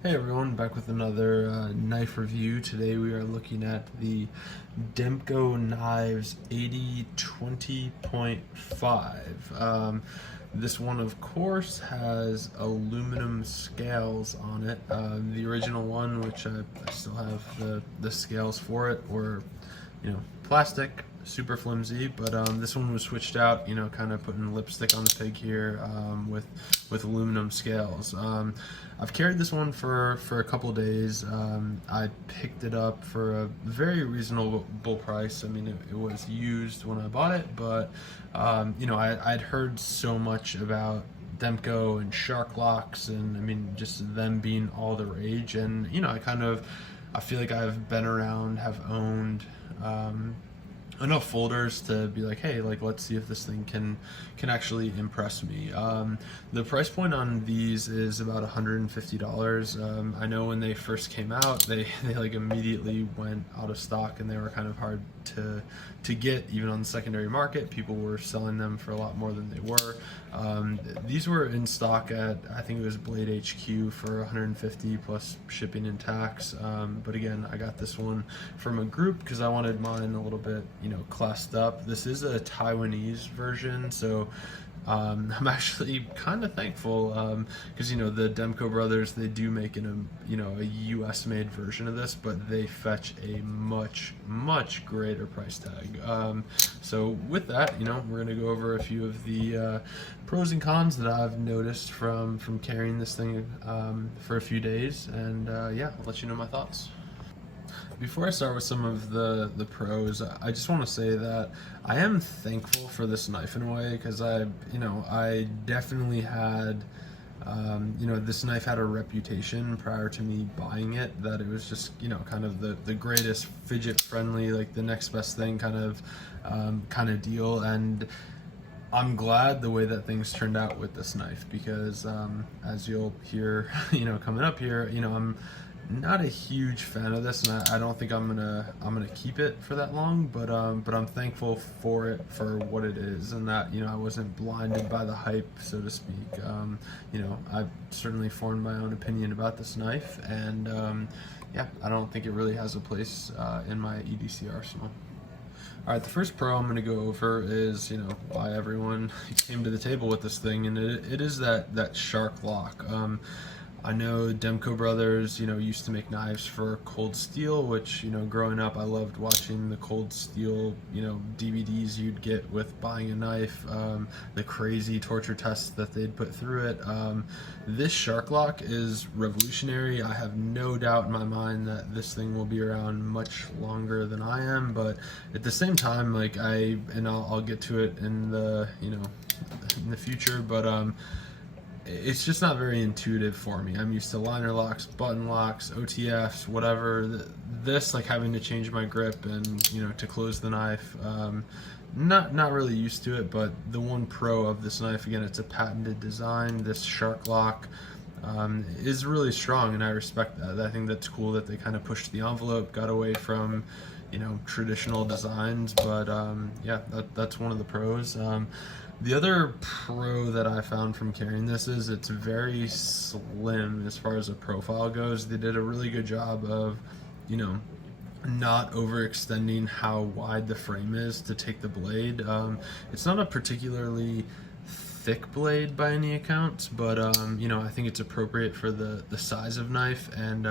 Hey everyone, back with another knife review. Today we are looking at the Demko Knives 80/20.5. This one, of course, has aluminum scales on it. The original one, which I still have the scales for it, were, plastic, super flimsy. But this one was switched out, kind of putting lipstick on the pig here with aluminum scales. I've carried this one for a couple days. I picked it up for a very reasonable price. I mean, it was used when I bought it, but I'd heard so much about Demko and shark locks, and I mean, just them being all the rage. And I feel like I've been around, have owned enough folders to be like, hey, like, let's see if this thing can actually impress me. The price point on these is about $150. I know when they first came out, they like immediately went out of stock, and they were kind of hard to get even on the secondary market. People were selling them for a lot more than they were. These were in stock at, I think it was Blade HQ, for $150 plus shipping and tax. But again, I got this one from a group because I wanted mine a little bit, classed up. This is a Taiwanese version, so I'm actually kind of thankful because the Demko brothers, they do make a US made version of this, but they fetch a much greater price tag. So with that, we're gonna go over a few of the pros and cons that I've noticed from carrying this thing for a few days, and yeah, I'll let you know my thoughts. Before I start with some of the pros, I just want to say that I am thankful for this knife in a way, because I definitely had, this knife had a reputation prior to me buying it that it was just, kind of the greatest fidget friendly, like the next best thing kind of deal. And I'm glad the way that things turned out with this knife, because as you'll hear, coming up here, I'm not a huge fan of this, and I don't think I'm gonna keep it for that long. But I'm thankful for it for what it is, and that I wasn't blinded by the hype, so to speak. I've certainly formed my own opinion about this knife, and yeah, I don't think it really has a place in my EDC arsenal. All right, the first pro I'm going to go over is, why everyone came to the table with this thing, and it is that shark lock. I know Demko brothers, used to make knives for Cold Steel, which, growing up, I loved watching the Cold Steel, DVDs you'd get with buying a knife, the crazy torture tests that they'd put through it. This shark lock is revolutionary. I have no doubt in my mind that this thing will be around much longer than I am, but at the same time, like, I'll get to it in the, in the future, but it's just not very intuitive for me. I'm used to liner locks, button locks, OTFs, whatever. This, like, having to change my grip and to close the knife, not really used to it. But the one pro of this knife, again, it's a patented design. This shark lock is really strong, and I respect that. I think that's cool that they kind of pushed the envelope, got away from traditional designs. But yeah, that's one of the pros. The other pro that I found from carrying this is it's very slim as far as a profile goes. They did a really good job of, not overextending how wide the frame is to take the blade. It's not a particularly thick blade by any accounts, but I think it's appropriate for the size of knife, and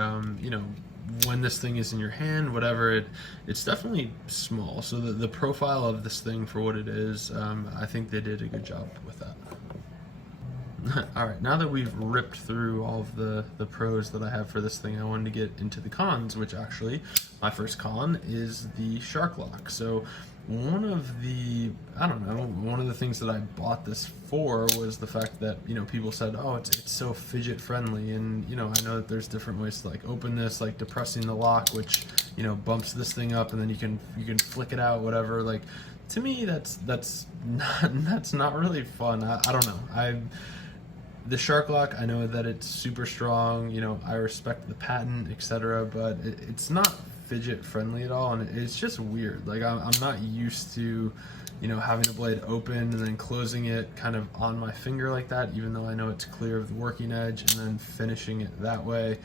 when this thing is in your hand, whatever, it's definitely small. So the profile of this thing for what it is, I think they did a good job with that. Alright, now that we've ripped through all of the pros that I have for this thing, I wanted to get into the cons, which actually, my first con is the shark lock. So one of the things that I bought this for was the fact that, people said, oh, it's so fidget friendly, and, I know that there's different ways to, like, open this, like depressing the lock, which, bumps this thing up, and then you can flick it out, whatever. Like, to me, that's not really fun. I don't know. The shark lock, I know that it's super strong, I respect the patent, etc., but it's not fidget friendly at all, and it's just weird. Like, I'm not used to you know, having a blade open and then closing it kind of on my finger like that, even though I know it's clear of the working edge, and then finishing it that way,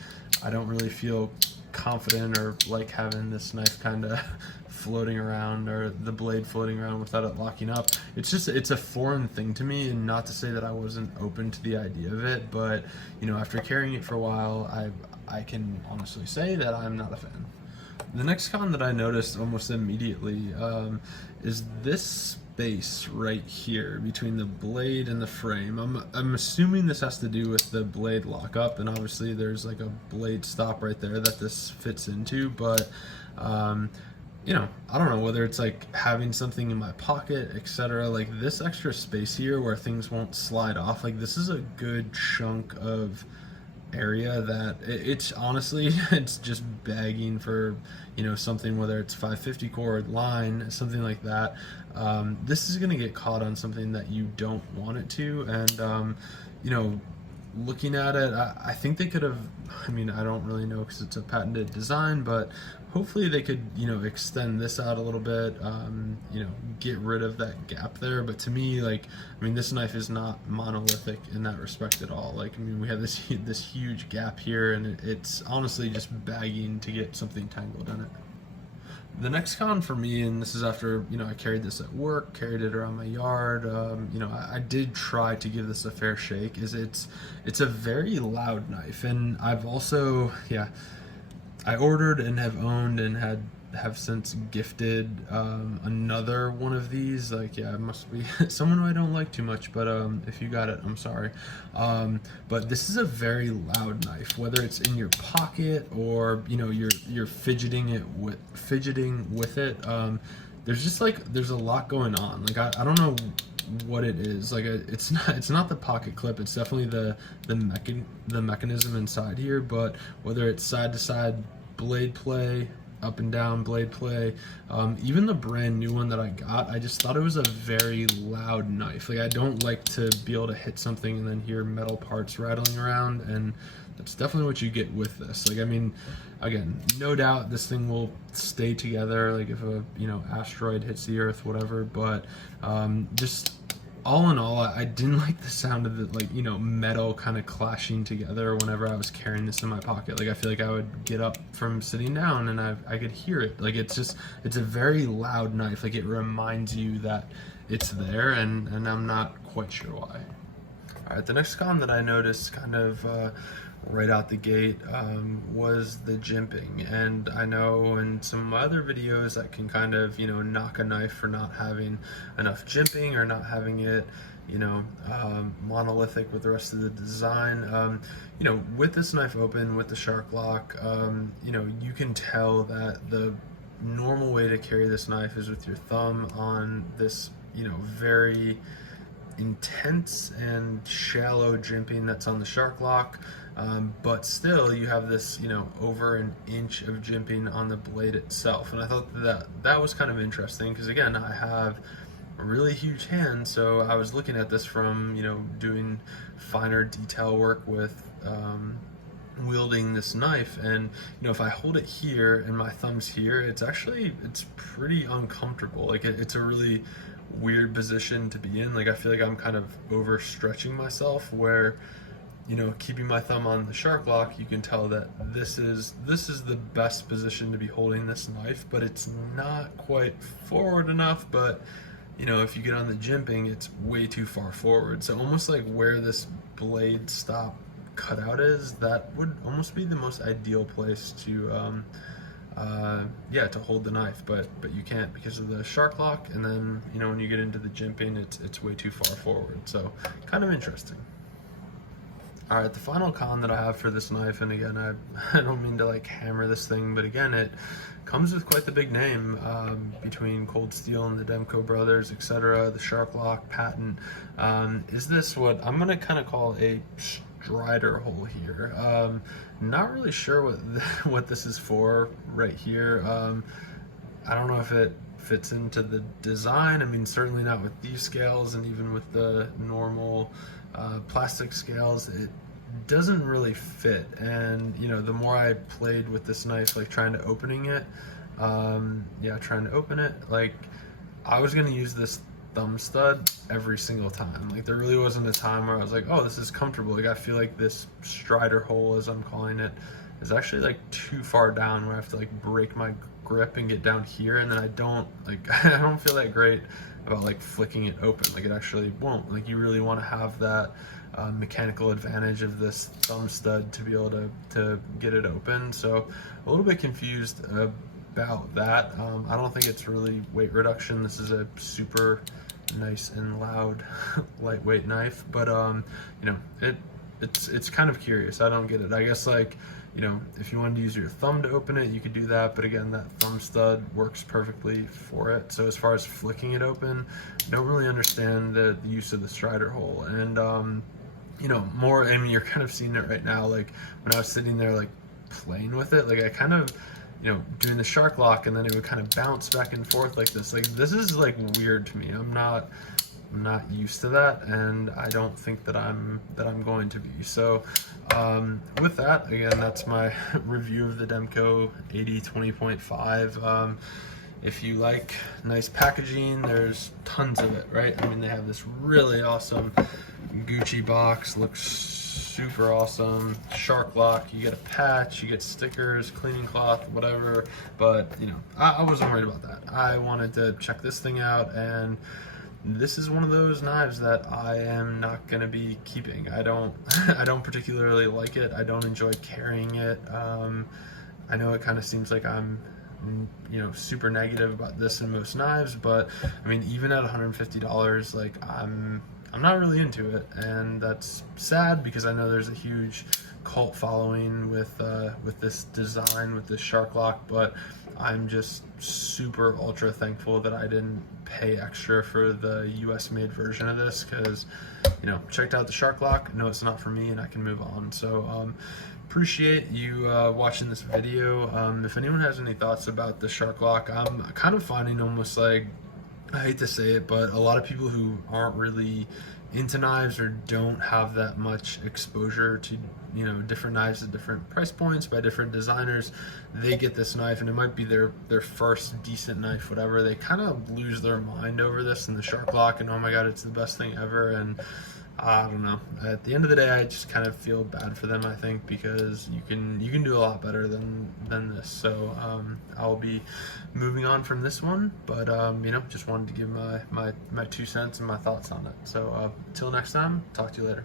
I don't really feel confident or like having this knife kind of floating around, or the blade floating around without it locking up. It's a foreign thing to me, and not to say that I wasn't open to the idea of it, but you know, after carrying it for a while, I can honestly say that I'm not a fan. The next con that I noticed almost immediately is this space right here between the blade and the frame. I'm assuming this has to do with the blade lockup, and obviously there's like a blade stop right there that this fits into, but you know, I don't know whether it's like having something in my pocket, etc. Like this extra space here where things won't slide off, like this is a good chunk of area that it's honestly it's just begging for, you know, something, whether it's 550 cord line, something like that. This is going to get caught on something that you don't want it to, and you know, looking at it, I think they could have, I mean, I don't really know because it's a patented design, but hopefully they could, you know, extend this out a little bit, you know, get rid of that gap there. But to me, like, I mean, this knife is not monolithic in that respect at all. Like, I mean, we have this huge gap here, and it's honestly just bagging to get something tangled in it. The next con for me, and this is after, you know, I carried this at work, carried it around my yard, you know, I did try to give this a fair shake, is it's a very loud knife. And I've also, yeah, I ordered and have owned and have since gifted another one of these. Like, yeah, it must be someone who I don't like too much, but if you got it, I'm sorry. But this is a very loud knife, whether it's in your pocket or, you know, you're fidgeting with it. There's just like, there's a lot going on. Like, I don't know what it is. Like, it's not the pocket clip, it's definitely the mechanism inside here. But whether it's side to side blade play, up and down blade play, even the brand new one that I got, I just thought it was a very loud knife. Like, I don't like to be able to hit something and then hear metal parts rattling around, and that's definitely what you get with this. Like, I mean, again, no doubt this thing will stay together, like if a, you know, asteroid hits the earth, whatever, but just all in all, I didn't like the sound of the, like, you know, metal kind of clashing together whenever I was carrying this in my pocket. Like, I feel like I would get up from sitting down and I could hear it. Like, it's a very loud knife. Like, it reminds you that it's there, and I'm not quite sure why. All right, the next con that I noticed kind of right out the gate was the jimping. And I know in some of my other videos I can kind of, you know, knock a knife for not having enough jimping or not having it, you know, monolithic with the rest of the design. You know, with this knife open, with the shark lock, you know, you can tell that the normal way to carry this knife is with your thumb on this, you know, very intense and shallow jimping that's on the shark lock, but still you have this, you know, over an inch of jimping on the blade itself. And I thought that was kind of interesting, because again, I have a really huge hand, so I was looking at this from, you know, doing finer detail work with wielding this knife, and you know, if I hold it here and my thumb's here, it's pretty uncomfortable. Like, it's a really weird position to be in. Like, I feel like I'm kind of overstretching myself, where, you know, keeping my thumb on the shark lock, you can tell that this is the best position to be holding this knife, but it's not quite forward enough. But you know, if you get on the jimping, it's way too far forward. So almost like where this blade stop cutout is, that would almost be the most ideal place to yeah, to hold the knife, but you can't because of the shark lock. And then, you know, when you get into the jimping, it's way too far forward. So kind of interesting. All right, the final con that I have for this knife, and again, I don't mean to like hammer this thing, but again, it comes with quite the big name, between Cold Steel and the Demko brothers, etc., the shark lock patent, is this what I'm gonna kind of call a strider hole here. Not really sure what this is for right here. I don't know if it fits into the design. I mean, certainly not with these scales, and even with the normal plastic scales, it doesn't really fit. And you know, the more I played with this knife, like trying to open it, like I was gonna use this thumb stud every single time. Like there really wasn't a time where I was like, oh, this is comfortable. Like I feel like this strider hole, as I'm calling it, is actually like too far down where I have to like break my grip and get down here, and then I don't I don't feel that great about like flicking it open. Like it actually won't. Like you really want to have that mechanical advantage of this thumb stud to be able to get it open. So a little bit confused about that. I don't think it's really weight reduction. This is a super nice and loud lightweight knife, but you know, it's kind of curious. I don't get it. I guess like, you know, if you wanted to use your thumb to open it, you could do that, but again, that thumb stud works perfectly for it. So as far as flicking it open, I don't really understand the use of the strider hole. And you know, more, I mean, you're kind of seeing it right now. Like when I was sitting there like playing with it, like I kind of, you know, doing the shark lock, and then it would kind of bounce back and forth like this. Like this is like weird to me. I'm not used to that, and I don't think that I'm going to be. So with that, again, that's my review of the Demko AD 20.5. If you like nice packaging, there's tons of it, right? I mean, they have this really awesome Gucci box, looks super awesome. Shark lock, you get a patch, you get stickers, cleaning cloth, whatever. But you know, I wasn't worried about that. I wanted to check this thing out, and this is one of those knives that I am not gonna be keeping. I don't I don't particularly like it. I don't enjoy carrying it. I know it kind of seems like I'm, you know, super negative about this and most knives, but I mean, even at $150, like I'm not really into it, and that's sad because I know there's a huge cult following with this design, with this shark lock, but I'm just super ultra thankful that I didn't pay extra for the US made version of this, because, you know, checked out the shark lock, no, it's not for me, and I can move on. So appreciate you watching this video. If anyone has any thoughts about the shark lock, I'm kind of finding almost like, I hate to say it, but a lot of people who aren't really into knives or don't have that much exposure to, you know, different knives at different price points by different designers, they get this knife and it might be their first decent knife, whatever. They kind of lose their mind over this and the shark lock, and oh my god, it's the best thing ever. And I don't know. At the end of the day, I just kind of feel bad for them, I think, because you can do a lot better than this. So I'll be moving on from this one, but you know, just wanted to give my 2 cents and my thoughts on it. So till next time, talk to you later.